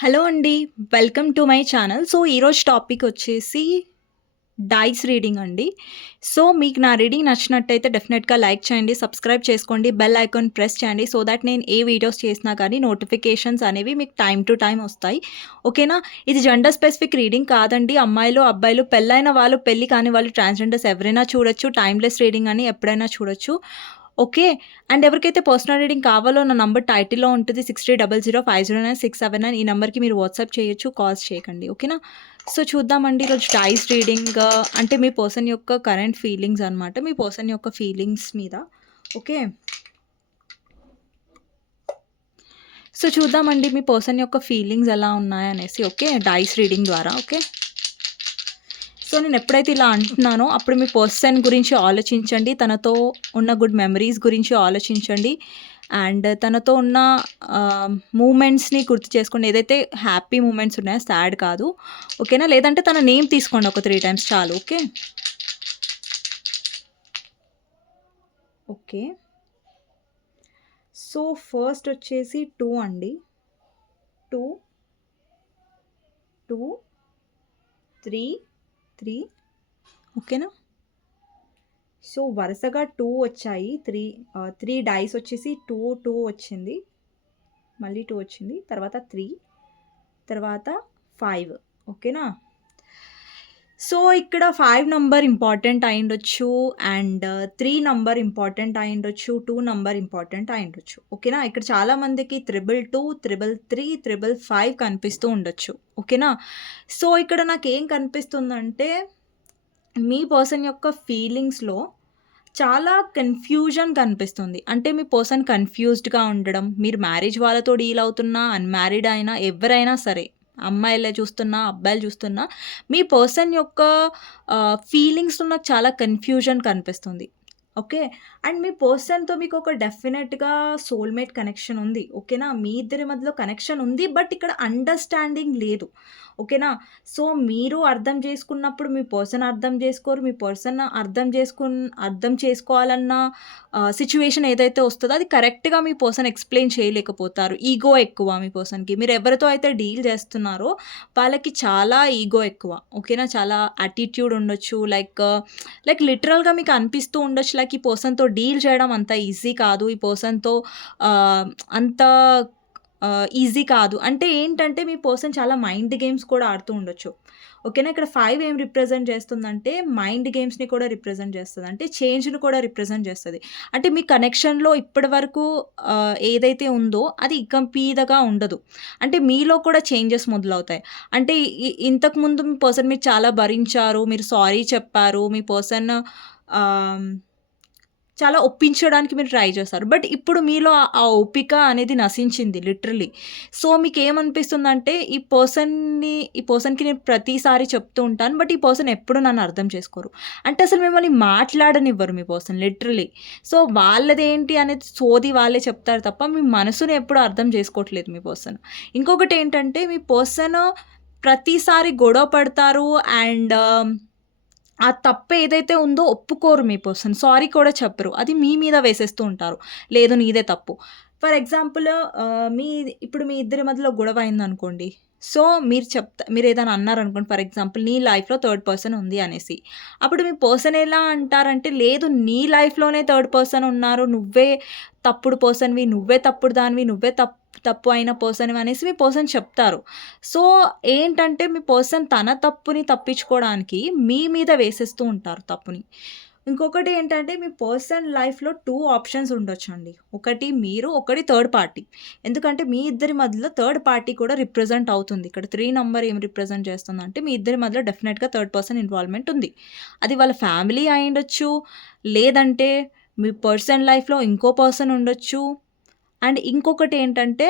Hello అండి. Welcome to my channel. So, ఈరోజు topic వచ్చేసి డైస్ రీడింగ్ అండి. సో, మీకు నా రీడింగ్ నచ్చినట్టయితే డెఫినెట్‌గా లైక్ చేయండి, సబ్స్క్రైబ్ చేసుకోండి, బెల్ ఐకాన్ ప్రెస్ చేయండి. సో థాట్ నేను ఏ వీడియోస్ చేసినా కానీ నోటిఫికేషన్స్ అనేవి మీకు టైమ్ టు టైమ్ వస్తాయి. ఓకేనా? ఇది జెండర్ స్పెసిఫిక్ రీడింగ్ కాదండి. అమ్మాయిలు, అబ్బాయిలు, పెళ్ళైన వాళ్ళు, పెళ్లి కాని వాళ్ళు, ట్రాన్స్‌జెండర్స్ ఎవరైనా చూడొచ్చు. టైమ్‌లెస్ రీడింగ్ అని ఎప్పుడైనా చూడొచ్చు. ఓకే. అండ్ ఎవరికైతే పర్సనల్ రీడింగ్ కావాలో నా నంబర్ టైటిల్‌లో ఉంటుంది. 6300509679 ఈ నంబర్‌కి మీరు వాట్సాప్ చేయొచ్చు. కాల్స్ చేయకండి. ఓకేనా? సో, చూద్దామండి ఈరోజు డైస్ రీడింగ్ అంటే మీ పర్సన్ యొక్క కరెంట్ ఫీలింగ్స్ అనమాట. మీ పర్సన్ యొక్క ఫీలింగ్స్ మీద. ఓకే. సో, చూద్దామండి మీ పర్సన్ యొక్క ఫీలింగ్స్ ఎలా ఉన్నాయనేసి. ఓకే. డైస్ రీడింగ్ ద్వారా. ఓకే. సో, నేను ఎప్పుడైతే ఇలా అంటున్నానో అప్పుడు మీ పర్సన్ గురించి ఆలోచించండి. తనతో ఉన్న గుడ్ మెమరీస్ గురించి ఆలోచించండి. అండ్ తనతో ఉన్న మూమెంట్స్‌ని గుర్తు చేసుకోండి. ఏదైతే హ్యాపీ మూమెంట్స్ ఉన్నాయో, సాడ్ కాదు. ఓకేనా? లేదంటే తన నేమ్ తీసుకోండి ఒక 3 టైమ్స్ చాలు. ఓకే. ఓకే. సో, ఫస్ట్ వచ్చేసి 2 అండి. 2, 2, 3, 3 ఓకేనా? సో, వరుసగా 2 వచ్చాయి. 3 డైస్ వచ్చేసి 2, 2 వచ్చింది. మళ్ళీ 2 వచ్చింది. తర్వాత 3, తర్వాత 5. ఓకేనా? సో, ఇక్కడ 5 నంబర్ ఇంపార్టెంట్ అయ్యుండొచ్చు. అండ్ 3 నంబర్ ఇంపార్టెంట్ అయ్యుండొచ్చు. 2 నంబర్ ఇంపార్టెంట్ అయ్యుండొచ్చు. ఓకేనా? ఇక్కడ చాలామందికి 222, 333, 555 కనిపిస్తూ ఉండొచ్చు. ఓకేనా? సో, ఇక్కడ నాకేం కనిపిస్తుందంటే మీ పర్సన్ యొక్క ఫీలింగ్స్‌లో చాలా కన్‌ఫ్యూజన్ కనిపిస్తుంది. అంటే మీ పర్సన్ కన్‌ఫ్యూజ్డ్‌గా ఉండడం, మీరు మ్యారేజ్ వాళ్ళతో డీల్ అవుతున్నా, అన్‌మ్యారీడ్ అయినా, ఎవరైనా సరే, అమ్మాయిలే చూస్తున్నా, అబ్బాయిలు చూస్తున్నా, మీ పర్సన్ యొక్క ఫీలింగ్స్‌లో నాకు చాలా కన్‌ఫ్యూజన్ కనిపిస్తుంది. ఓకే. అండ్ మీ పర్సన్‌తో మీకొక డెఫినెట్‌గా సోల్‌మేట్ కనెక్షన్ ఉంది. ఓకేనా? మీ ఇద్దరి మధ్యలో కనెక్షన్ ఉంది. బట్ ఇక్కడ అండర్‌స్టాండింగ్ లేదు. ఓకేనా? సో, మీరు అర్థం చేసుకున్నప్పుడు మీ పర్సన్ అర్థం చేసుకోరు. మీ పర్సన్ అర్థం చేసుకోవాలన్న సిట్యుయేషన్ ఏదైతే వస్తదో అది కరెక్ట్‌గా మీ పర్సన్ ఎక్స్‌ప్లెయిన్ చేయలేకపోతారు. ఈగో ఎక్కువ మీ పర్సన్‌కి. మీరు ఎవరితో అయితే డీల్ చేస్తున్నారో వాళ్ళకి చాలా ఈగో ఎక్కువ. ఓకేనా? చాలా యాటిట్యూడ్ ఉండొచ్చు. లైక్ లిటరల్‌గా మీకు అనిపిస్తూ ఉండొచ్చు లైక్ ఈ పర్సన్‌తో డీల్ చేయడం అంత ఈజీ కాదు. ఈ పర్సన్‌తో అంత ఈజీ కాదు. అంటే ఏంటంటే మీ పర్సన్ చాలా మైండ్ గేమ్స్ కూడా ఆడుతూ ఉండొచ్చు. ఓకేనా? ఇక్కడ 5 ఏం రిప్రజెంట్ చేస్తుందంటే మైండ్ గేమ్స్‌ని కూడా రిప్రజెంట్ చేస్తది. అంటే చేంజ్‌ని కూడా రిప్రజెంట్ చేస్తది. అంటే మీ కనెక్షన్‌లో ఇప్పటివరకు ఏదైతే ఉందో అది ఇక మీదగా ఉండదు. అంటే మీలో కూడా చేంజెస్ మొదలవుతాయి. అంటే ఇంతకుముందు మీ పర్సన్ మీరు చాలా భరించారు. మీరు సారీ చెప్పారు. మీ పర్సన్ ఆహ్ చాలా ఒప్పించడానికి మీరు ట్రై చేస్తారు. బట్ ఇప్పుడు మీలో ఆ ఓపిక అనేది నశించింది లిటరల్లీ. సో, మీకేమనిపిస్తుందంటే ఈ పర్సన్‌కి నేను ప్రతిసారి చెప్తూ ఉంటాను. బట్ ఈ పర్సన్ ఎప్పుడు నన్ను అర్థం చేసుకోరు. అంటే అసలు మిమ్మల్ని మాట్లాడనివ్వరు మీ పర్సన్ లిటరల్లీ. సో, వాళ్ళదేంటి అనేది సోది వాళ్ళే చెప్తారు తప్ప మీ మనసుని ఎప్పుడు అర్థం చేసుకోవట్లేదు మీ పర్సన్. ఇంకొకటేంటంటే మీ పర్సన్ ప్రతిసారి గొడవ పడతారు. అండ్ ఆ తప్పు ఏదైతే ఉందో ఒప్పుకోరు మీ పర్సన్. సారీ కూడా చెప్పరు. అది మీ మీద వేసేస్తూ ఉంటారు. లేదు నీదే తప్పు. ఫర్ ఎగ్జాంపుల్ ఇప్పుడు మీ ఇద్దరి మధ్యలో గొడవ అయిందనుకోండి. సో, మీరేదైనా అన్నారనుకోండి ఫర్ ఎగ్జాంపుల్ నీ లైఫ్‌లో థర్డ్ పర్సన్ ఉంది అనేసి. అప్పుడు మీ పర్సన్ ఎలా అంటారంటే, లేదు నీ లైఫ్‌లోనే థర్డ్ పర్సన్ ఉన్నారు. నువ్వే తప్పుడు పర్సన్‌వి, నువ్వే తప్పుడు దానివి, నువ్వే తప్పు అయిన పర్సన్‌వి అనేసి మీ పర్సన్ చెప్తారు. సో, ఏంటంటే మీ పర్సన్ తన తప్పుని తప్పించుకోవడానికి మీ మీద వేసేస్తూ ఉంటారు తప్పుని. ఇంకొకటి ఏంటంటే మీ పర్సన్ లైఫ్‌లో 2 ఆప్షన్స్ ఉండొచ్చండి. ఒకటి మీరు, ఒకటి థర్డ్ పార్టీ. ఎందుకంటే మీ ఇద్దరి మధ్యలో థర్డ్ పార్టీ కూడా రిప్రజెంట్ అవుతుంది. ఇక్కడ 3 నంబర్ ఏం రిప్రజెంట్ చేస్తుందంటే మీ ఇద్దరి మధ్యలో డెఫినిట్‌గా థర్డ్ పర్సన్ ఇన్వాల్వ్‌మెంట్ ఉంది. అది వాళ్ళ ఫ్యామిలీ అయ్యుండొచ్చు, లేదంటే మీ పర్సన్ లైఫ్‌లో ఇంకో పర్సన్ ఉండొచ్చు. అండ్ ఇంకొకటేంటంటే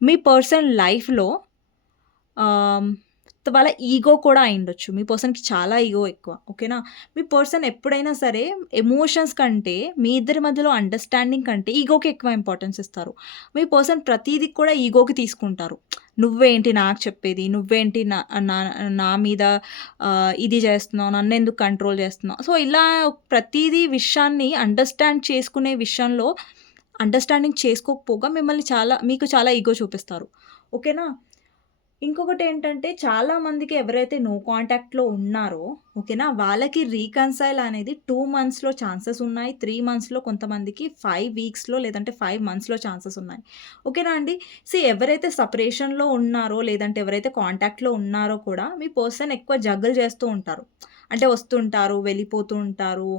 మీ పర్సన్ లైఫ్‌లో ఆహ్, వాళ్ళ ఈగో కూడా అయ్యుండొచ్చు. మీ పర్సన్‌కి చాలా ఈగో ఎక్కువ. ఓకేనా? మీ పర్సన్ ఎప్పుడైనా సరే ఎమోషన్స్ కంటే, మీ ఇద్దరి మధ్యలో అండర్‌స్టాండింగ్ కంటే ఈగోకి ఎక్కువ ఇంపార్టెన్స్ ఇస్తారు. మీ పర్సన్ ప్రతీది కూడా ఈగోకి తీసుకుంటారు. నువ్వేంటి నాకు చెప్పేది? నువ్వేంటి నా నా నా మీద ఇది చేస్తున్నావు? నన్నెందుకు కంట్రోల్ చేస్తున్నావు? సో, ఇలా ప్రతీదీ విషయాన్ని అండర్‌స్టాండ్ చేసుకునే విషయంలో అండర్‌స్టాండింగ్ చేసుకోకపోగా మీకు చాలా ఈగో చూపిస్తారు. ఓకేనా? ఇంకొకటేంటంటే చాలా మందికి ఎవరైతే నో కాంటాక్ట్‌లో ఉన్నారో ఓకేనా? వాళ్ళకి రీకన్సైల్ అనేది 2 మంత్స్‌లో ఛాన్సెస్ ఉన్నాయి. 3 మంత్స్‌లో కొంతమందికి 5 వీక్స్‌లో లేదంటే 5 మంత్స్‌లో ఛాన్సెస్ ఉన్నాయి. ఓకేనా అండి? ఎవరైతే సెపరేషన్‌లో ఉన్నారో లేదంటే ఎవరైతే కాంటాక్ట్‌లో ఉన్నారో కూడా మీ పర్సన్ ఎక్కువ జగ్గల్ చేస్తూ ఉంటారు. అంటే వస్తుంటారు, వెళ్ళిపోతూ ఉంటారు.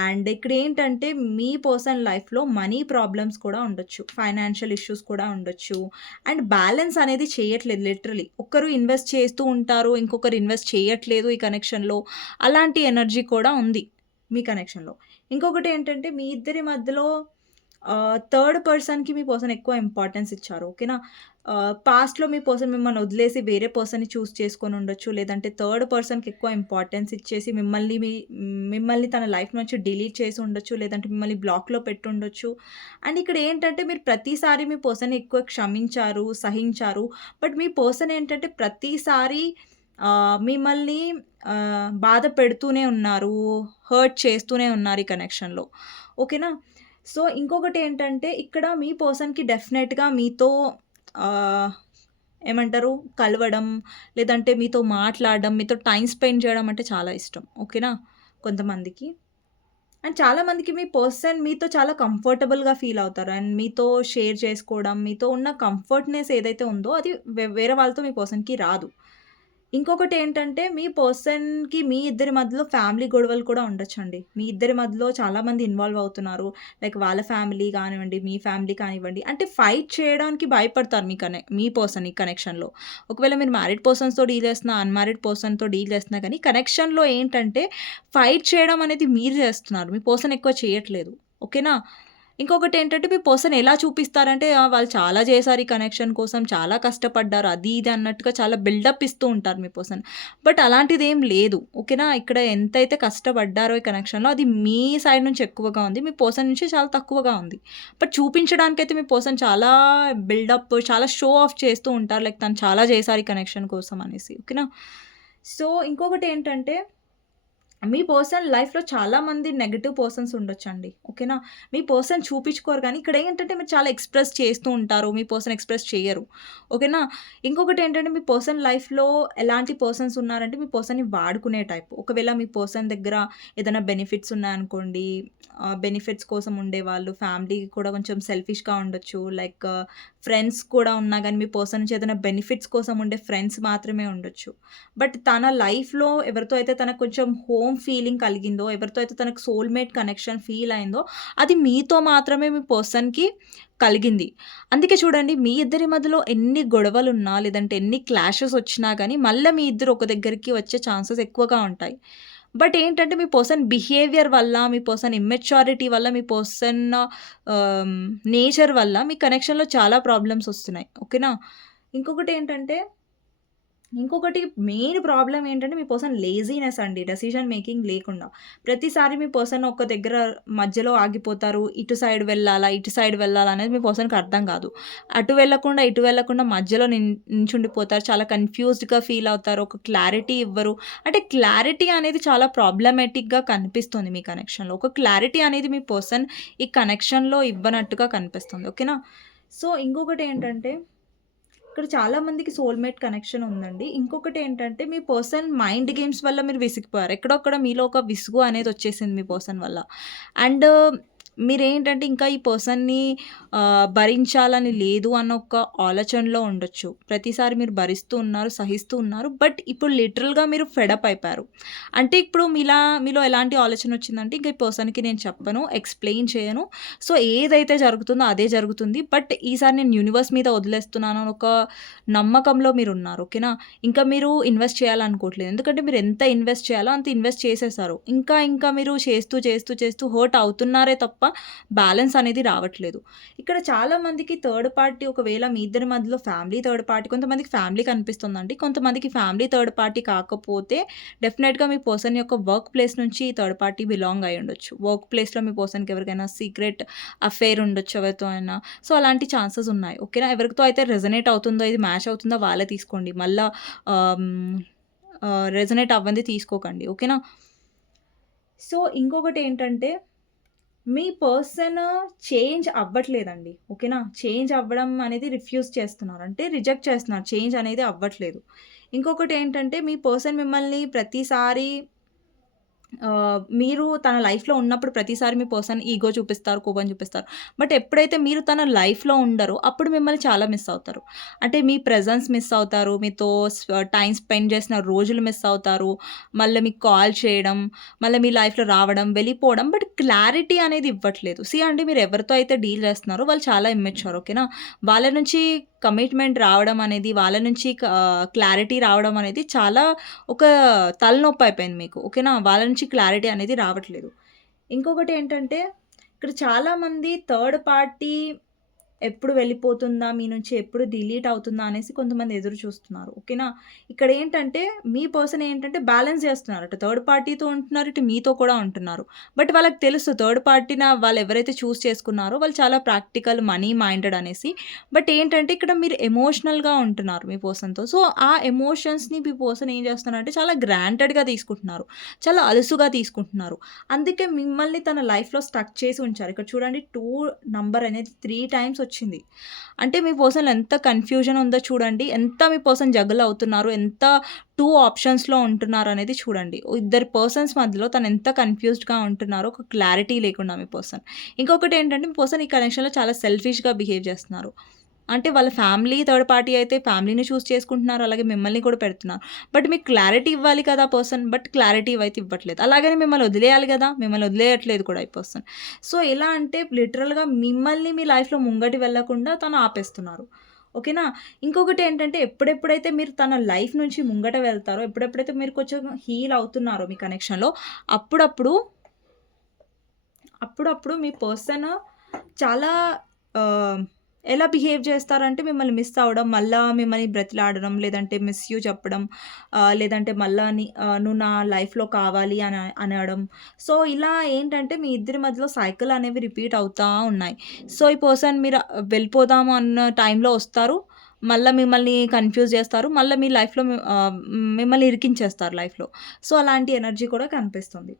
అండ్ ఇక్కడేంటంటే మీ పర్సన్ లైఫ్‌లో మనీ ప్రాబ్లమ్స్ కూడా ఉండొచ్చు. ఫైనాన్షియల్ ఇష్యూస్ కూడా ఉండొచ్చు. అండ్ బ్యాలెన్స్ అనేది చేయట్లేదు లిటరల్లీ. ఒకరు ఇన్వెస్ట్ చేస్తూ ఉంటారు. ఇంకొకరు ఇన్వెస్ట్ చేయట్లేదు ఈ కనెక్షన్‌లో. అలాంటి ఎనర్జీ కూడా ఉంది మీ కనెక్షన్‌లో. ఇంకొకటేంటంటే మీ ఇద్దరి మధ్యలో థర్డ్ పర్సన్‌కి మీ పర్సన్ ఎక్కువ ఇంపార్టెన్స్ ఇచ్చారు. ఓకేనా? పాస్ట్‌లో మీ పర్సన్ మిమ్మల్ని వదిలేసి వేరే పర్సన్‌ని చూజ్ చేసుకొని ఉండొచ్చు. లేదంటే థర్డ్ పర్సన్‌కి ఎక్కువ ఇంపార్టెన్స్ ఇచ్చేసి మిమ్మల్ని తన లైఫ్ నుంచి డిలీట్ చేసి ఉండొచ్చు. లేదంటే మిమ్మల్ని బ్లాక్‌లో పెట్టుండొచ్చు. అండ్ ఇక్కడ ఏంటంటే మీరు ప్రతిసారి మీ పర్సన్‌ని ఎక్కువ క్షమించారు, సహించారు. బట్ మీ పర్సన్ ఏంటంటే ప్రతిసారి మిమ్మల్ని బాధ పెడుతూనే ఉన్నారు. హర్ట్ చేస్తూనే ఉన్నారు ఈ కనెక్షన్‌లో. ఓకేనా? ఇంకొకటేంటంటే ఇక్కడ మీ పర్సన్‌కి డెఫినెట్‌గా మీతో ఆహ్, ఏమంటారు కలవడం, లేదంటే మీతో మాట్లాడడం, మీతో టైమ్ స్పెండ్ చేయడం అంటే చాలా ఇష్టం. ఓకేనా? కొంతమందికి. అండ్ చాలా మందికి మీ పర్సన్ మీతో చాలా కంఫర్టబుల్‌గా ఫీల్ అవుతారు. అండ్ మీతో షేర్ చేసుకోవడం, మీతో ఉన్న కంఫర్ట్‌నెస్ ఏదైతే ఉందో అది వేరే వాళ్ళతో మీ పర్సన్‌కి రాదు. ఇంకొకటేంటంటే మీ పర్సన్‌కి మీ ఇద్దరి మధ్యలో ఫ్యామిలీ గొడవలు కూడా ఉండొచ్చండి. మీ ఇద్దరి మధ్యలో చాలామంది ఇన్వాల్వ్ అవుతున్నారు. లైక్ వాళ్ళ ఫ్యామిలీ కానివ్వండి, మీ ఫ్యామిలీ కానివ్వండి. అంటే ఫైట్ చేయడానికి భయపడతారు మీ పర్సన్ ఈ కనెక్షన్‌లో. ఒకవేళ మీరు మ్యారీడ్ పర్సన్స్‌తో డీల్ చేస్తున్నా, అన్‌మ్యారీడ్ పర్సన్‌తో డీల్ చేస్తున్నా గానీ కనెక్షన్‌లో ఏంటంటే ఫైట్ చేయడం అనేది మీరు చేస్తున్నారు. మీ పర్సన్ ఎక్కువ చేయట్లేదు. ఓకేనా? ఇంకొకటేంటంటే మీ పర్సన్ ఎలా చూపిస్తారంటే వాళ్ళు చాలా చేశారు ఈ కనెక్షన్ కోసం, చాలా కష్టపడ్డారు. అది ఇది అన్నట్టుగా చాలా బిల్డప్ ఇస్తూ ఉంటారు మీ పర్సన్. బట్ అలాంటిదేం లేదు. ఓకేనా? ఇక్కడ ఎంతైతే కష్టపడ్డారో ఈ కనెక్షన్‌లో అది మీ సైడ్ నుంచి ఎక్కువగా ఉంది. మీ పర్సన్ నుంచి చాలా తక్కువగా ఉంది. బట్ చూపించడానికైతే మీ పర్సన్ చాలా బిల్డప్, చాలా షో ఆఫ్ చేస్తూ ఉంటారు. లైక్ తను చాలా చేశారు ఈ కనెక్షన్ కోసం అనేసి. ఓకేనా? ఇంకొకటేంటంటే మీ పర్సనల్ లైఫ్‌లో చాలామంది నెగెటివ్ పర్సన్స్ ఉండొచ్చండి. ఓకేనా? మీ పర్సన్ చూపించుకోరు కానీ ఇక్కడేంటంటే మీరు చాలా ఎక్స్‌ప్రెస్ చేస్తూ ఉంటారు. మీ పర్సన్ ఎక్స్‌ప్రెస్ చెయ్యరు. ఓకేనా? ఇంకొకటేంటంటే మీ పర్సనల్ లైఫ్‌లో ఎలాంటి పర్సన్స్ ఉన్నారంటే మీ పర్సన్‌ని వాడుకునే టైప్. ఒకవేళ మీ పర్సన్ దగ్గర ఏదైనా బెనిఫిట్స్ ఉన్నాయనుకోండి, బెనిఫిట్స్ కోసం ఉండేవాళ్ళు, ఫ్యామిలీ కూడా కొంచెం సెల్ఫిష్‌గా ఉండొచ్చు. లైక్ ఫ్రెండ్స్ కూడా ఉన్నా గానీ మీ పర్సన్ నుంచి ఏదైనా బెనిఫిట్స్ కోసం ఉండే ఫ్రెండ్స్ మాత్రమే ఉండొచ్చు. బట్ తన లైఫ్‌లో ఎవరితో అయితే తనకు కొంచెం హోమ్ ఫీలింగ్ కలిగిందో, ఎవరితో అయితే తనకు సోల్‌మేట్ కనెక్షన్ ఫీల్ అయిందో, అది మీతో మాత్రమే మీ పర్సన్‌కి కలిగింది. అందుకే చూడండి మీ ఇద్దరి మధ్యలో ఎన్ని గొడవలున్నా, లేదంటే ఎన్ని క్లాషెస్ వచ్చినా గానీ, మళ్ళా మీ ఇద్దరు ఒక దగ్గరికి వచ్చే ఛాన్సెస్ ఎక్కువగా ఉంటాయి. బట్ ఏంటంటే మీ పర్సన్ బిహేవియర్ వల్ల, మీ పర్సన్ ఇమ్మెచ్యూరిటీ వల్ల, మీ పర్సన్ ఆహ్, నేచర్ వల్ల మీ కనెక్షన్‌లో చాలా ప్రాబ్లమ్స్ ఒస్తున్నాయి. ఓకేనా? ఇంకొకటేంటంటే ఇంకొకటి మెయిన్ ప్రాబ్లమ్ ఏంటంటే మీ పర్సన్ లేజీనెస్ అండి. డెసిషన్ మేకింగ్ లేకుండా. ప్రతిసారి మీ పర్సన్ ఒక దగ్గర మధ్యలో ఆగిపోతారు. ఇటు సైడ్ వెళ్ళాలా? ఇటు సైడ్ వెళ్ళాలా? అనేది మీ పర్సన్‌కి అర్థం కాదు. అటు వెళ్ళకుండా, ఇటు వెళ్ళకుండా మధ్యలో నించుండిపోతారు. చాలా కన్‌ఫ్యూజ్డ్‌గా ఫీల్ అవుతారు. ఒక క్లారిటీ ఇవ్వరు. అంటే క్లారిటీ అనేది చాలా ప్రాబ్లమాటిక్‌గా కనిపిస్తుంది మీ కనెక్షన్‌లో. ఒక క్లారిటీ అనేది మీ పర్సన్ ఈ కనెక్షన్‌లో ఇవ్వనట్టుగా కనిపిస్తుంది. ఓకేనా? ఇంకొకటేంటంటే ఇక్కడ చాలా మందికి సోల్‌మేట్ కనెక్షన్ ఉందండి. ఇంకొకటేంటంటే మీ పర్సన్ మైండ్ గేమ్స్ వల్ల మీరు విసిగిపోయారు. ఎక్కడొక్కడ మీలో ఒక విసుగు అనేదొచ్చేసింది మీ పర్సన్ వల్ల. అండ్ మీరేంటంటే ఇంకా ఈ పర్సన్‌ని భరించాలని లేదు అన్న ఒక ఆలోచనలో ఉండొచ్చు. ప్రతిసారి మీరు భరిస్తూ ఉన్నారు, సహిస్తూ ఉన్నారు. బట్ ఇప్పుడు లిటరల్‌గా మీరు ఫెడప్ అయిపోయారు. అంటే ఇప్పుడు మీలో ఎలాంటి ఆలోచనొచ్చిందంటే ఇంక ఈ పర్సన్‌కి నేను చెప్పను, ఎక్స్‌ప్లెయిన్ చేయను. ఏదైతే జరుగుతుందో అదే జరుగుతుంది. బట్ ఈసారి నేను యూనివర్స్ మీద వదిలేస్తున్నాను అని ఒక నమ్మకంలో మీరున్నారు. ఓకేనా? ఇంకా మీరు ఇన్వెస్ట్ చేయాలనుకోవట్లేదు. ఎందుకంటే మీరు ఎంత ఇన్వెస్ట్ చేయాలో అంత ఇన్వెస్ట్ చేసేసారు. ఇంకా మీరు చేస్తూ హర్ట్ అవుతున్నారే తప్ప బ్యాలెన్స్ అనేది రావట్లేదు. ఇక్కడ చాలా మందికి థర్డ్ పార్టీ ఒకవేళ మీ ఇద్దరి మధ్యలో ఫ్యామిలీ థర్డ్ పార్టీ కొంతమందికి ఫ్యామిలీ కనిపిస్తుందండి. కొంతమందికి ఫ్యామిలీ థర్డ్ పార్టీ కాకపోతే డెఫినెట్‌గా మీ పర్సన్ యొక్క వర్క్ ప్లేస్ నుంచి థర్డ్ పార్టీ బిలాంగ్ అయ్యి ఉండొచ్చు. వర్క్ ప్లేస్‌లో మీ పర్సన్‌కి ఎవరికైనా సీక్రెట్ అఫెయిర్ ఉండొచ్చు ఎవరితో అయినా. అలాంటి ఛాన్సెస్ ఉన్నాయి. ఓకేనా? ఎవరితో అయితే రెజొనేట్ అవుతుందో, ఇది మ్యాచ్ అవుతుందో వాళ్ళే తీసుకోండి. మళ్ళా ఆహ్, హ్మ్, రెజొనేట్ అవ్వంది తీసుకోకండి. ఓకేనా? ఇంకొకటేంటంటే మీ పర్సన్ చేంజ్ అవ్వట్లేదండి. ఓకేనా? చేంజ్ అవ్వడం అనేది రిఫ్యూజ్ చేస్తున్నారు. అంటే రిజెక్ట్ చేస్తున్నారు. చేంజ్ అనేది అవ్వట్లేదు. ఇంకొకటేంటంటే మీ పర్సన్ మిమ్మల్ని ప్రతిసారి మీరు తన లైఫ్‌లో ఉన్నప్పుడు ప్రతిసారి మీ పర్సన్ ఈగో చూపిస్తారు, కోపం చూపిస్తారు. బట్ ఎప్పుడైతే మీరు తన లైఫ్‌లో ఉండరో అప్పుడు మిమ్మల్ని చాలా మిస్ అవుతారు. అంటే మీ ప్రెజెన్స్ మిస్ అవుతారు. మీతో టైమ్ స్పెండ్ చేసిన రోజులు మిస్ అవుతారు. మళ్ళీ మీకు కాల్ చేయడం, మళ్ళీ మీ లైఫ్‌లో రావడం, వెళ్ళిపోవడం. బట్ క్లారిటీ అనేది ఇవ్వట్లేదు. అండి మీరు ఎవరితో అయితే డీల్ చేస్తున్నారో వాళ్ళు చాలా ఇమ్మెచ్యూర్. ఓకేనా? వాళ్ళ నుంచి కమిట్మెంట్ రావడం అనేది, వాళ్ళ నుంచి క్లారిటీ రావడం అనేది చాలా ఒక తలనొప్పయిపోయింది మీకు. ఓకేనా? వాళ్ళ నుంచి క్లారిటీ అనేది రావట్లేదు. ఇంకొకటేంటంటే, ఇక్కడ చాలామంది థర్డ్ పార్టీ ఎప్పుడు వెళ్ళిపోతుందా మీ నుంచి, ఎప్పుడు డిలీట్ అవుతుందా అనేసి కొంతమంది ఎదురు చూస్తున్నారు. ఓకేనా? ఇక్కడేంటంటే, మీ పర్సన్ ఏంటంటే బ్యాలెన్స్ చేస్తున్నారు. అటు థర్డ్ పార్టీతో ఉంటున్నారు, ఇటు మీతో కూడా ఉంటున్నారు. బట్ వాళ్ళకి తెలుసు థర్డ్ పార్టీన వాళ్ళెవరైతే చూజ్ చేసుకున్నారో వాళ్ళు చాలా ప్రాక్టికల్, మనీ మైండెడ్ అనేసి. బట్ ఏంటంటే, ఇక్కడ మీరు ఎమోషనల్‌గా ఉంటున్నారు మీ పర్సన్‌తో. సో, ఆ ఎమోషన్స్‌ని మీ పర్సన్ ఏం చేస్తున్నారంటే చాలా గ్రాంటెడ్‌గా తీసుకుంటున్నారు. చాలా అలుసుగా తీసుకుంటున్నారు. అందుకే మిమ్మల్ని తన లైఫ్‌లో స్టక్ చేసి ఉంచారు. ఇక్కడ చూడండి 2 నంబర్ అనేది 3 టైమ్స్ వచ్చింది. అంటే మీ పర్సన్‌లో ఎంత కన్‌ఫ్యూజన్ ఉందో చూడండి. ఎంత మీ పర్సన్ జగల్ అవుతున్నారు. ఎంత 2 ఆప్షన్స్‌లో ఉంటున్నారనేది చూడండి. ఇద్దరు పర్సన్స్ మధ్యలో తను ఎంత కన్‌ఫ్యూజ్డ్‌గా ఉంటున్నారో ఒక క్లారిటీ లేకుండా మీ పర్సన్. ఇంకొకటేంటంటే మీ పర్సన్ ఈ కనెక్షన్‌లో చాలా సెల్ఫిష్‌గా బిహేవ్ చేస్తున్నారు. అంటే వాళ్ళ ఫ్యామిలీ థర్డ్ పార్టీ అయితే ఫ్యామిలీని చూజ్ చేసుకుంటున్నారు. అలాగే మిమ్మల్ని కూడా పెడుతున్నారు. బట్ మీకు క్లారిటీ ఇవ్వాలి కదా ఆ పర్సన్. బట్ క్లారిటీ అయితే ఇవ్వట్లేదు. అలాగని మిమ్మల్ని వదిలేయాలి గదా! మిమ్మల్ని వదిలేయట్లేదు కూడా ఈ పర్సన్. సో, ఎలా అంటే లిటరల్‌గా మిమ్మల్ని మీ లైఫ్‌లో ముంగటి వెళ్ళకుండా తను ఆపేస్తున్నారు. ఓకేనా? ఇంకొకటేంటంటే ఎప్పుడెప్పుడైతే మీరు తన లైఫ్ నుంచి ముంగట వెళ్తారో, ఎప్పుడెప్పుడైతే మీరు కొంచెం హీల్ అవుతున్నారో మీ కనెక్షన్‌లో అప్పుడప్పుడు, అప్పుడప్పుడు మీ పర్సన్ చాలా ఆహ్ ఎలా బిహేవ్ చేస్తారంటే మిమ్మల్ని మిస్ అవ్వడం, మళ్ళా మిమ్మల్ని బ్రతిలాడడం, లేదంటే మిస్ యూ చెప్పడం, లేదంటే మళ్ళా నువ్వు నా లైఫ్‌లో కావాలి అనడం. సో, ఇలా ఏంటంటే మీ ఇద్దరి మధ్యలో సైకిల్ అనేవి రిపీట్ అవుతా ఉన్నాయి. సో, ఈ పర్సన్ మీరు వెళ్ళిపోదాము అన్న టైంలో వస్తారు. మళ్ళా మిమ్మల్ని కన్‌ఫ్యూజ్ చేస్తారు. మళ్ళా మీ లైఫ్‌లో మిమ్మల్ని ఇరికించేస్తారు లైఫ్‌లో. సో, అలాంటి ఎనర్జీ కూడా కనిపిస్తుంది.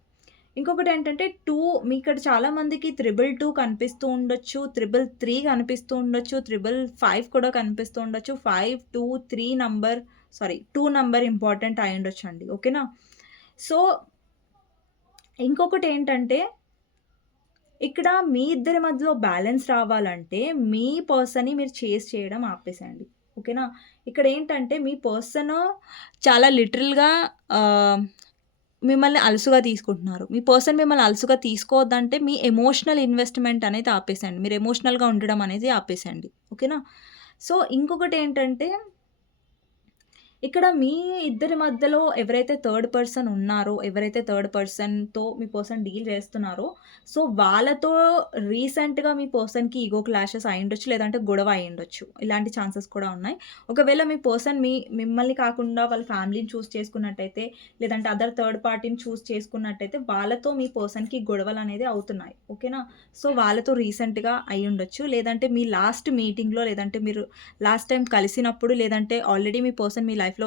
ఇంకొకటేంటంటే 2 మీకిక్కడ చాలా మందికి 222 కనిపిస్తూ ఉండొచ్చు. 333 కనిపిస్తూ ఉండొచ్చు. 555 కూడా కనిపిస్తూ ఉండొచ్చు. 5, 2, 3 నంబర్ 2 నంబర్ ఇంపార్టెంట్ అయ్యుండొచ్చండి. ఓకేనా? సో, ఇంకొకటేంటంటే ఇక్కడ మీ ఇద్దరి మధ్యలో బ్యాలెన్స్ రావాలంటే మీ పర్సన్‌ని మీరు చేజ్ చేయడం ఆపేసేయండి. ఓకేనా? ఇక్కడేంటంటే మీ పర్సన్ చాలా లిటరల్‌గా ఆహ్ మిమ్మల్ని అలుసుగా తీసుకుంటున్నారు. మీ పర్సన్ మిమ్మల్ని అలుసుగా తీసుకోవద్దంటే మీ ఎమోషనల్ ఇన్వెస్ట్‌మెంట్ అనేది ఆపేసేయండి. మీరు ఎమోషనల్‌గా ఉండడం అనేది ఆపేసేయండి. ఓకేనా? సో, ఇంకొకటేంటంటే ఇక్కడ మీ ఇద్దరి మధ్యలో ఎవరైతే థర్డ్ పర్సన్ ఉన్నారో, ఎవరైతే థర్డ్ పర్సన్‌తో మీ పర్సన్ డీల్ చేస్తున్నారో, సో, వాళ్ళతో రీసెంట్‌గా మీ పర్సన్‌కి ఇగో క్లాషెస్ అయ్యుండొచ్చు. లేదంటే గొడవ అయ్యుండొచ్చు. ఇలాంటి ఛాన్సెస్ కూడా ఉన్నాయి. ఒకవేళ మీ పర్సన్ మిమ్మల్ని కాకుండా వాళ్ళ ఫ్యామిలీని చూజ్ చేసుకున్నట్టయితే, లేదంటే అదర్ థర్డ్ పార్టీని చూజ్ చేసుకున్నట్టయితే, వాళ్ళతో మీ పర్సన్‌కి గొడవలనేది అవుతున్నాయి. ఓకేనా? సో, వాళ్ళతో రీసెంట్‌గా అయ్యుండొచ్చు. లేదంటే మీ లాస్ట్ మీటింగ్‌లో, లేదంటే మీరు లాస్ట్ టైమ్ కలిసినప్పుడు, లేదంటే ఆల్రెడీ మీ పర్సన్ మీ లైఫ్‌లో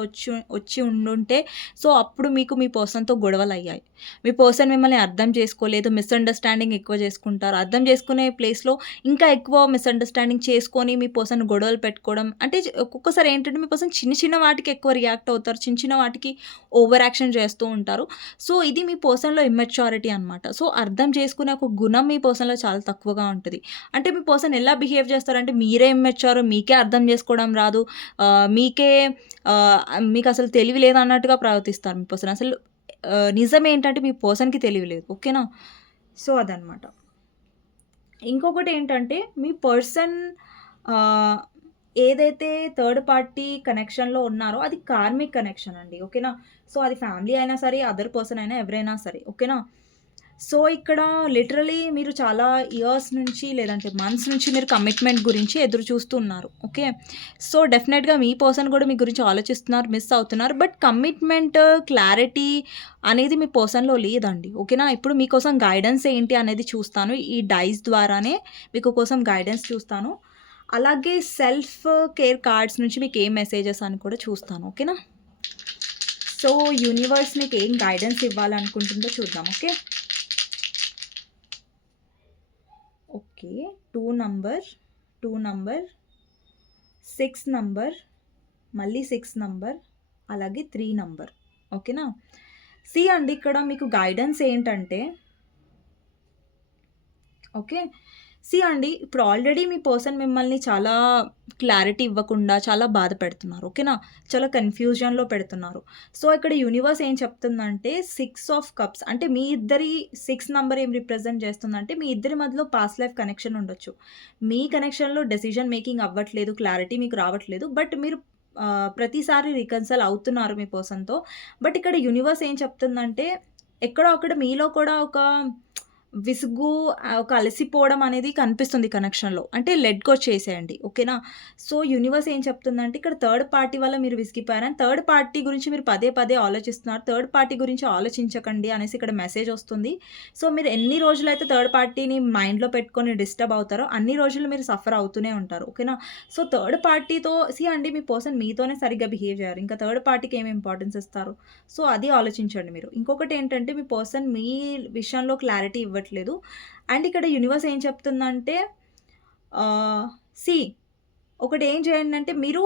వచ్చి ఉండుంటే, సో, అప్పుడు మీకు మీ పర్సన్‌తో గొడవలయ్యాయి. మీ పర్సన్ మిమ్మల్ని అర్థం చేసుకోలేదు. మిస్‌అండర్‌స్టాండింగ్ ఎక్కువ చేసుకుంటారు. అర్థం చేసుకునే ప్లేస్‌లో ఇంకా ఎక్కువ మిస్‌అండర్‌స్టాండింగ్ చేసుకొని మీ పర్సన్ గొడవలు పెట్టుకోవడం. అంటే ఒక్కొక్కసారి ఏంటంటే మీ పర్సన్ చిన్న చిన్న వాటికి ఎక్కువ రియాక్ట్ అవుతారు. చిన్న చిన్న వాటికి ఓవర్ యాక్షన్ చేస్తూ ఉంటారు. సో, ఇది మీ పర్సన్‌లో ఇమ్మెచ్యూరిటీ అనమాట. సో, అర్థం చేసుకునే ఒక గుణం మీ పర్సన్‌లో చాలా తక్కువగా ఉంటది. అంటే మీ పర్సన్ ఎలా బిహేవ్ చేస్తారంటే మీరే ఇమ్మెచ్యూర్, మీకే అర్థం చేసుకోవడం రాదు. మీకే మీకసలు తెలివి లేదన్నట్టుగా ప్రవర్తిస్తారు మీ పర్సన్. అసలు నిజమేంటంటే మీ పర్సన్‌కి తెలివి లేదు. ఓకేనా? సో, అదనమాట. ఇంకొకటేంటంటే మీ పర్సన్ ఆహ్, ఏదైతే థర్డ్ పార్టీ కనెక్షన్‌లో ఉన్నారో అది కార్మిక్ కనెక్షన్ అండి. ఓకేనా? సో, అది ఫ్యామిలీ అయినా సరే, అదర్ పర్సన్ అయినా ఎవరైనా సరే. ఓకేనా? సో, ఇక్కడ లిటరల్లీ మీరు చాలా ఇయర్స్ నుంచి లేదంటే మంత్స్ నుంచి మీరు కమిట్మెంట్ గురించి ఎదురు చూస్తూ ఉన్నారు. ఓకే. సో, డెఫినెట్‌గా మీ పర్సన్ కూడా మీ గురించి ఆలోచిస్తున్నారు, మిస్ అవుతున్నారు. బట్ కమిట్మెంట్, క్లారిటీ అనేది మీ పర్సన్‌లో లేదండి. ఓకేనా? ఇప్పుడు మీకోసం గైడెన్స్ ఏంటి అనేది చూస్తాను. ఈ డైస్ ద్వారానే మీకు కోసం గైడెన్స్ చూస్తాను. అలాగే సెల్ఫ్ కేర్ కార్డ్స్ నుంచి మీకు ఏం మెసేజెస్ అని కూడా చూస్తాను. ఓకేనా? సో, యూనివర్స్ మీకు ఏం గైడెన్స్ ఇవ్వాలనుకుంటుందో చూద్దాం. Okay. Okay. 2 number, 2 number, 6 number, మళ్ళీ 6 నంబర్, అలాగే 3 నంబర్. ఓకేనా? అండి ఇక్కడ మీకు గైడెన్స్ ఏంటంటే ఓకే. అండి ఇప్పుడు ఆల్రెడీ మీ పర్సన్ మిమ్మల్ని చాలా క్లారిటీ ఇవ్వకుండా చాలా బాధ పెడుతున్నారు. ఓకేనా? చాలా కన్‌ఫ్యూజన్‌లో పెడుతున్నారు. ఇక్కడ యూనివర్స్ ఏం చెప్తుందంటే 6 ఆఫ్ కప్స్ అంటే మీ ఇద్దరి 6 నంబర్ ఏం రిప్రజెంట్ చేస్తుందంటే మీ ఇద్దరి మధ్యలో పాస్ట్ లైఫ్ కనెక్షన్ ఉండొచ్చు. మీ కనెక్షన్‌లో డెసిషన్ మేకింగ్ అవ్వట్లేదు. క్లారిటీ మీకు రావట్లేదు. బట్ మీరు ప్రతిసారి రికన్సైల్ అవుతున్నారు మీ పర్సన్‌తో. బట్ ఇక్కడ యూనివర్స్ ఏం చెప్తుందంటే ఎక్కడో అక్కడ మీలో కూడా ఒక విసుగు, ఒక అలసిపోవడం అనేది కనిపిస్తుంది కనెక్షన్‌లో. అంటే లెట్ గో చేసేయండి. ఓకేనా? యూనివర్స్ ఏం చెప్తుందంటే ఇక్కడ థర్డ్ పార్టీ వల్ల మీరు విసిగిపోయారని, థర్డ్ పార్టీ గురించి మీరు పదే పదే ఆలోచిస్తున్నారు. థర్డ్ పార్టీ గురించి ఆలోచించకండి అనేసి ఇక్కడ మెసేజ్ వస్తుంది. మీరు ఎన్ని రోజులైతే థర్డ్ పార్టీని మైండ్‌లో పెట్టుకొని డిస్టర్బ్ అవుతారో అన్ని రోజులు మీరు సఫర్ అవుతూనే ఉంటారు. ఓకేనా? థర్డ్ పార్టీతో అండి మీ పర్సన్ మీతోనే సరిగ్గా బిహేవ్ చేయరు. ఇంకా థర్డ్ పార్టీకి ఏమి ఇంపార్టెన్స్ ఇస్తారు? అది ఆలోచించండి మీరు. ఇంకొకటి ఏంటంటే మీ పర్సన్ మీ విషయంలో క్లారిటీ ఇవ్వట్లేదు. అండ్ ఇక్కడ యూనివర్స్ ఏం చెప్తుందంటే ఆహ్, సీ ఒకటి ఏం చేయండంటే మీరు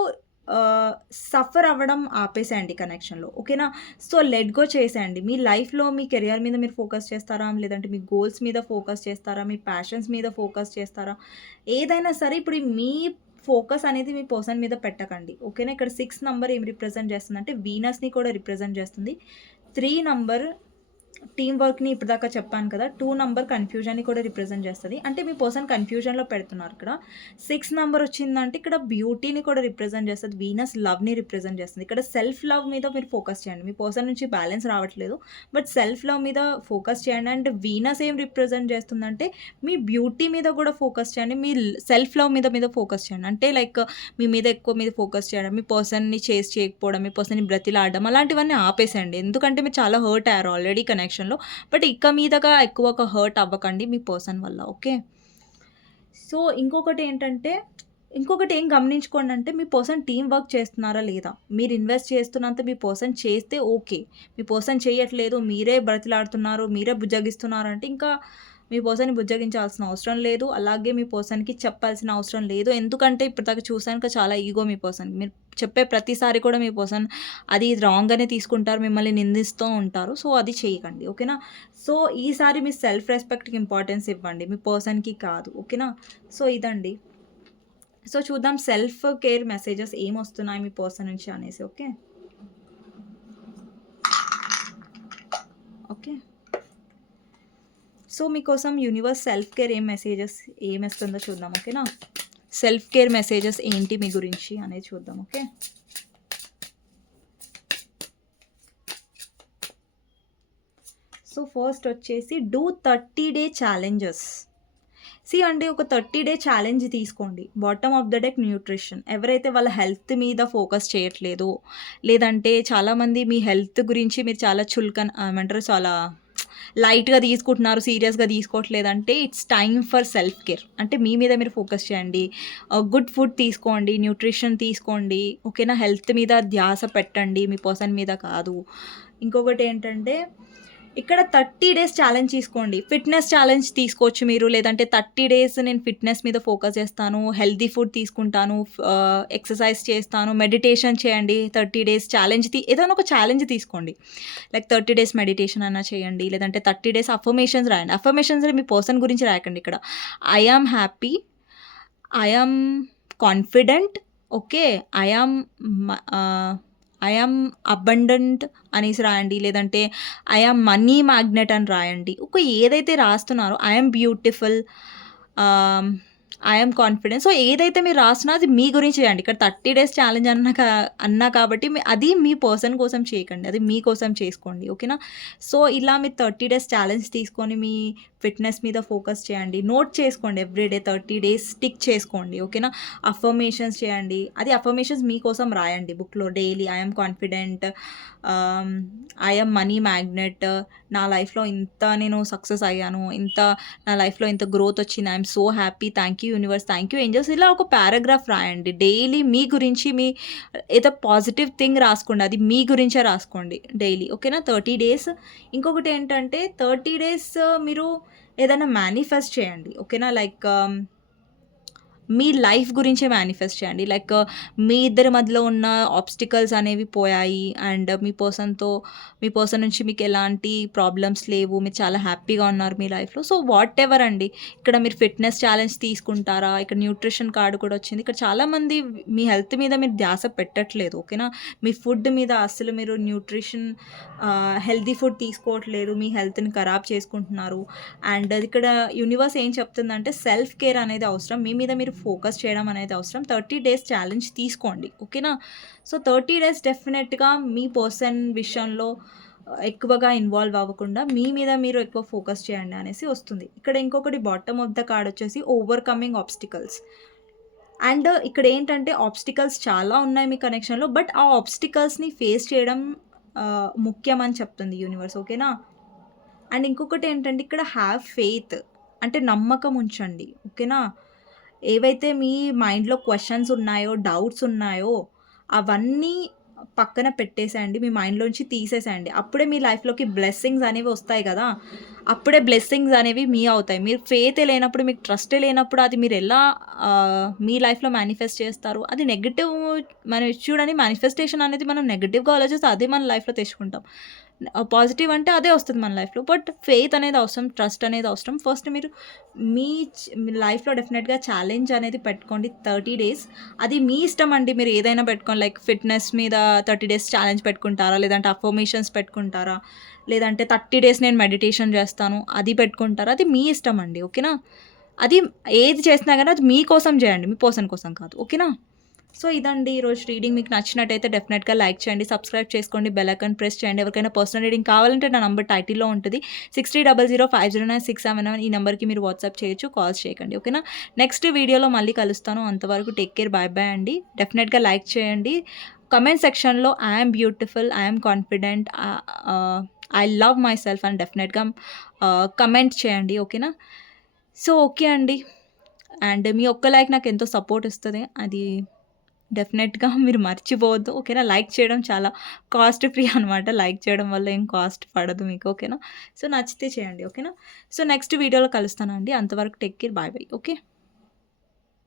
సఫర్ అవ్వడం ఆపేసేయండి కనెక్షన్‌లో. ఓకేనా? లెట్ గో చేసేయండి. మీ లైఫ్‌లో మీ కెరియర్ మీద మీరు ఫోకస్ చేస్తారా? లేదంటే మీ గోల్స్ మీద ఫోకస్ చేస్తారా? మీ ప్యాషన్స్ మీద ఫోకస్ చేస్తారా? ఏదైనా సరే ఇప్పుడు మీ ఫోకస్ అనేది మీ పర్సన్ మీద పెట్టకండి. ఓకేనా? ఇక్కడ 6 నంబర్ ఏం రిప్రజెంట్ చేస్తుందంటే వీనస్‌ని కూడా రిప్రజెంట్ చేస్తుంది. 3 నంబర్ టీమ్ వర్క్‌ని ఇప్పటిదాకా చెప్పాను కదా! 2 నంబర్ కన్‌ఫ్యూజన్‌ని కూడా రిప్రజెంట్ చేస్తది. అంటే మీ పర్సన్ కన్‌ఫ్యూజన్‌లో పెడుతున్నారు ఇక్కడ. 6 నంబర్ వచ్చిందంటే ఇక్కడ బ్యూటీని కూడా రిప్రజెంట్ చేస్తది. వీనస్ లవ్‌ని రిప్రజెంట్ చేస్తుంది. ఇక్కడ సెల్ఫ్ లవ్ మీద మీరు ఫోకస్ చేయండి. మీ పర్సన్ నుంచి బ్యాలెన్స్ రావట్లేదు. బట్ సెల్ఫ్ లవ్ మీద ఫోకస్ చేయండి. అండ్ వీనస్ ఏం రిప్రజెంట్ చేస్తుందంటే మీ బ్యూటీ మీద కూడా ఫోకస్ చేయండి. మీ సెల్ఫ్ లవ్ మీద ఫోకస్ చేయండి. అంటే లైక్ మీ మీద ఎక్కువ ఫోకస్ చేయడం, మీ పర్సన్‌ని చేజ్ చేయకపోవడం, మీ పర్సన్‌ని బ్రతిలాడడం అలాంటివన్నీ ఆపేసేయండి. ఎందుకంటే మీరు చాలా హర్ట్ అయ్యారు ఆల్రెడీ కనెక్షన్‌లో. బట్ ఇక మీదగా ఎక్కువగా హర్ట్ అవ్వకండి మీ పర్సన్ వల్ల. ఓకే. ఇంకొకటి ఏం గమనించుకోండంటే మీ పర్సన్ టీమ్ వర్క్ చేస్తున్నారా లేదా? మీరు ఇన్వెస్ట్ చేస్తున్నంత మీ పర్సన్ చేస్తే ఓకే. మీ పర్సన్ చేయట్లేదు, మీరే బ్రతిలాడుతున్నారు, మీరే బుజ్జగిస్తున్నారు అంటే ఇంకా మీ పర్సన్‌ని బుజ్జగించాల్సిన అవసరం లేదు. అలాగే మీ పర్సన్‌కి చెప్పాల్సిన అవసరం లేదు. ఎందుకంటే ఇప్పటిదాకా చూసానుక చాలా ఈగో మీ పర్సన్‌కి. మీరు చెప్పే ప్రతిసారి కూడా మీ పర్సన్ అది రాంగ్‌గానే తీసుకుంటారు. మిమ్మల్ని నిందిస్తూ ఉంటారు. అది చేయకండి. ఓకేనా? ఈసారి మీ సెల్ఫ్ రెస్పెక్ట్‌కి ఇంపార్టెన్స్ ఇవ్వండి. మీ పర్సన్‌కి కాదు. ఓకేనా? ఇదండి. చూద్దాం సెల్ఫ్ కేర్ మెసేజెస్ ఏమొస్తున్నాయి మీ పర్సన్ నుంచి అనేసి. ఓకే. ఓకే. మీకోసం యూనివర్స్ సెల్ఫ్ కేర్ మెసేజెస్ ఏమిస్తుందో చూద్దాం. ఓకేనా? సెల్ఫ్ కేర్ మెసేజెస్ ఏంటి మీ గురించి అనేది చూద్దాం. ఓకే. ఫస్ట్ వచ్చేసి డూ 30 డే ఛాలెంజెస్. అండి ఒక 30 డే ఛాలెంజ్ తీసుకోండి. Bottom of the deck nutrition. ఎవరైతే వాళ్ళ హెల్త్ మీద ఫోకస్ చేయట్లేదో, లేదంటే చాలామంది మీ హెల్త్ గురించి మీరు చాలా ఏమంటారు చాలా లైట్‌గా తీసుకుంటున్నారు, సీరియస్‌గా తీసుకోవట్లేదంటే it's time for self care. అంటే మీ మీద మీరు ఫోకస్ చేయండి. గుడ్ ఫుడ్ తీసుకోండి, న్యూట్రిషన్ తీసుకోండి. ఓకేనా? హెల్త్ మీద ధ్యాస పెట్టండి, మీ పర్సన్ మీద కాదు. ఇంకొకటి ఏంటంటే ఇక్కడ 30 డేస్ ఛాలెంజ్ తీసుకోండి. ఫిట్‌నెస్ ఛాలెంజ్ తీసుకోవచ్చు మీరు. లేదంటే 30 డేస్ నేను ఫిట్‌నెస్ మీద ఫోకస్ చేస్తాను, హెల్తీ ఫుడ్ తీసుకుంటాను, ఎక్సర్సైజ్ చేస్తాను, మెడిటేషన్ చేయండి. 30 డేస్ ఛాలెంజ్ ఏదైనా ఒక ఛాలెంజ్ తీసుకోండి. లైక్ 30 డేస్ మెడిటేషన్ అన్నా చేయండి. లేదంటే 30 డేస్ అఫర్మేషన్స్ రాయండి. అఫర్మేషన్స్ మీ పర్సన్ గురించి రాయకండి ఇక్కడ. I am happy, I am confident, okay, I am abundant అనేసి రాయండి. లేదంటే ఐ యామ్ మనీ మ్యాగ్నెట్ అని రాయండి. ఏదైతే రాస్తున్నారో I am beautiful, I am confident. ఏదైతే మీరు రాస్తున్నారో అది మీ గురించి చేయండి. ఇక్కడ 30 డేస్ ఛాలెంజ్ అన్నా కాబట్టి అది మీ పర్సన్ కోసం చేయకండి. అది మీకోసం చేసుకోండి. ఓకేనా? ఇలా మీరు 30 డేస్ ఛాలెంజ్ తీసుకొని మీ ఫిట్‌నెస్ మీద ఫోకస్ చేయండి. నోట్ చేసుకోండి ఎవ్రీడే 30 డేస్ స్టిక్ చేసుకోండి. ఓకేనా? అఫర్మేషన్స్ చేయండి. అది అఫర్మేషన్స్ మీకోసం రాయండి బుక్‌లో daily. I am confident, I am money magnet, నా లైఫ్‌లో ఇంత నేను సక్సెస్ అయ్యాను, నా లైఫ్‌లో ఇంత గ్రోత్ వచ్చింది, I am so happy, thank you universe, thank you angels. ఇలా ఒక పారాగ్రాఫ్ రాయండి. డైలీ మీ గురించి ఏదో పాజిటివ్ థింగ్ రాసుకోండి. అది మీ గురించే రాసుకోండి డైలీ. ఓకేనా? 30 డేస్. ఇంకొకటి ఏంటంటే 30 డేస్ మీరు ఏదైనా మేనిఫెస్ట్ చేయండి. ఓకేనా? లైక్ మీ లైఫ్ గురించే మేనిఫెస్ట్ చేయండి. లైక్ మీ ఇద్దరి మధ్యలో ఉన్న ఆబ్స్టికల్స్ అనేవి పోయాయి. అండ్ మీ పర్సన్ నుంచి మీకు ఎలాంటి ప్రాబ్లమ్స్ లేవు. మీరు చాలా హ్యాపీగా ఉన్నారు మీ లైఫ్‌లో. సో, వాటెవర్ అండి. ఇక్కడ మీరు ఫిట్‌నెస్ ఛాలెంజ్ తీసుకుంటారా? ఇక్కడ న్యూట్రిషన్ కార్డ్ కూడా వచ్చింది. ఇక్కడ చాలామంది మీ హెల్త్ మీద మీరు ధ్యాస పెట్టట్లేదు. ఓకేనా? మీ ఫుడ్ మీద అస్సలు మీరు హెల్తీ ఫుడ్ తీసుకోవట్లేదు. మీ హెల్త్‌ని ఖరాబ్ చేసుకుంటున్నారు. అండ్ అది ఇక్కడ యూనివర్స్ ఏం చెప్తుందంటే సెల్ఫ్ కేర్ అనేది అవసరం. మీ మీద మీరు ఫోకస్ చేయడం అనేది అవసరం. 30 డేస్ ఛాలెంజ్ తీసుకోండి. ఓకేనా? సో, 30 డేస్ డెఫినెట్‌గా మీ పర్సన్ విషయంలో ఎక్కువగా ఇన్వాల్వ్ అవ్వకుండా మీ మీద మీరు ఎక్కువ ఫోకస్ చేయండి అనేసి వస్తుంది. ఇక్కడ ఇంకొకటి బాటమ్ ఆఫ్ ద కార్డ్ వచ్చేసి ఓవర్‌కమింగ్ ఆబ్స్టికల్స్. అండ్ ఇక్కడ ఏంటంటే ఆబ్స్టికల్స్ చాలా ఉన్నాయి మీ కనెక్షన్‌లో. బట్ ఆ ఆబ్స్టికల్స్‌ని ఫేస్ చేయడం ముఖ్యం అని చెప్తుంది యూనివర్స్. ఓకేనా? అండ్ ఇంకొకటి ఏంటంటే ఇక్కడ హ్యావ్ ఫెయిత్ అంటే నమ్మకం ఉంచండి. ఓకేనా? ఏవైతే మీ మైండ్‌లో క్వెషన్స్ ఉన్నాయో, డౌట్స్ ఉన్నాయో అవన్నీ పక్కన పెట్టేసేయండి. మీ మైండ్‌లోంచి తీసేసేయండి. అప్పుడే మీ లైఫ్‌లోకి బ్లెస్సింగ్స్ అనేవి వస్తాయి కదా! అప్పుడే బ్లెస్సింగ్స్ అనేవి అవుతాయి. మీరు ఫెయితే లేనప్పుడు, మీకు ట్రస్టే లేనప్పుడు అది మీరు ఎలా మీ లైఫ్‌లో మేనిఫెస్ట్ చేస్తారు? అది నెగెటివ్. మనం చూడండి, మేనిఫెస్టేషన్ అనేది మనం నెగెటివ్‌గా ఆలోచిస్తే అదే మన లైఫ్‌లో తెచ్చుకుంటాం. పాజిటివ్ అంటే అదే వస్తుంది మన లైఫ్‌లో. బట్ ఫెయిత్ అనేది అవసరం. ట్రస్ట్ అనేది అవసరం. ఫస్ట్ మీరు మీ లైఫ్‌లో డెఫినెట్‌గా ఛాలెంజ్ అనేది పెట్టుకోండి 30 డేస్. అది మీ ఇష్టం అండి. మీరు ఏదైనా పెట్టుకోండి. లైక్ ఫిట్‌నెస్ మీద 30 డేస్ ఛాలెంజ్ పెట్టుకుంటారా? లేదంటే అఫర్మేషన్స్ పెట్టుకుంటారా? లేదంటే 30 డేస్ నేను మెడిటేషన్ చేస్తాను అది పెట్టుకుంటారా? అది మీ ఇష్టం అండి. ఓకేనా? అది ఏది చేసినా గాని అది మీకోసం చేయండి. మీ పర్సన్ కోసం కాదు. ఓకేనా? సో, ఇదండి ఈరోజు రీడింగ్. మీకు నచ్చినట్టయితే డెఫినెట్‌గా లైక్ చేయండి, సబ్స్క్రైబ్ చేసుకోండి, బెల్ ఐకాన్ ప్రెస్ చేయండి. ఎవరికైనా పర్సనల్ రీడింగ్ కావాలంటే నా నంబర్ టైటిల్‌లో ఉంటది. 6300509677 ఈ నంబర్‌కి మీరు వాట్సాప్ చేయొచ్చు. కాల్స్ చేయకండి. ఓకేనా? నెక్స్ట్ వీడియోలో మళ్ళీ కలుస్తాను. అంతవరకు టేక్ కేర్. బై బై అండి. డెఫినెట్‌గా లైక్ చేయండి. కమెంట్ సెక్షన్‌లో I am beautiful, I am confident, I love my self అని డెఫినెట్‌గా కమెంట్ చేయండి. ఓకేనా? సో, ఓకే అండి. అండ్ మీ ఒక్క లైక్ నాకు ఎంతో సపోర్ట్ ఇస్తది. అది డెఫినెట్‌గా మీరు మర్చిపోవద్దు. ఓకేనా? లైక్ చేయడం చాలా కాస్ట్ ఫ్రీ అనమాట. లైక్ చేయడం వల్ల ఏం కాస్ట్ పడదు మీకు. ఓకేనా? సో, నచ్చితే చేయండి. ఓకేనా? సో, నెక్స్ట్ వీడియోలో కలుస్తానండి. అంతవరకు take care. Bye bye. Okay.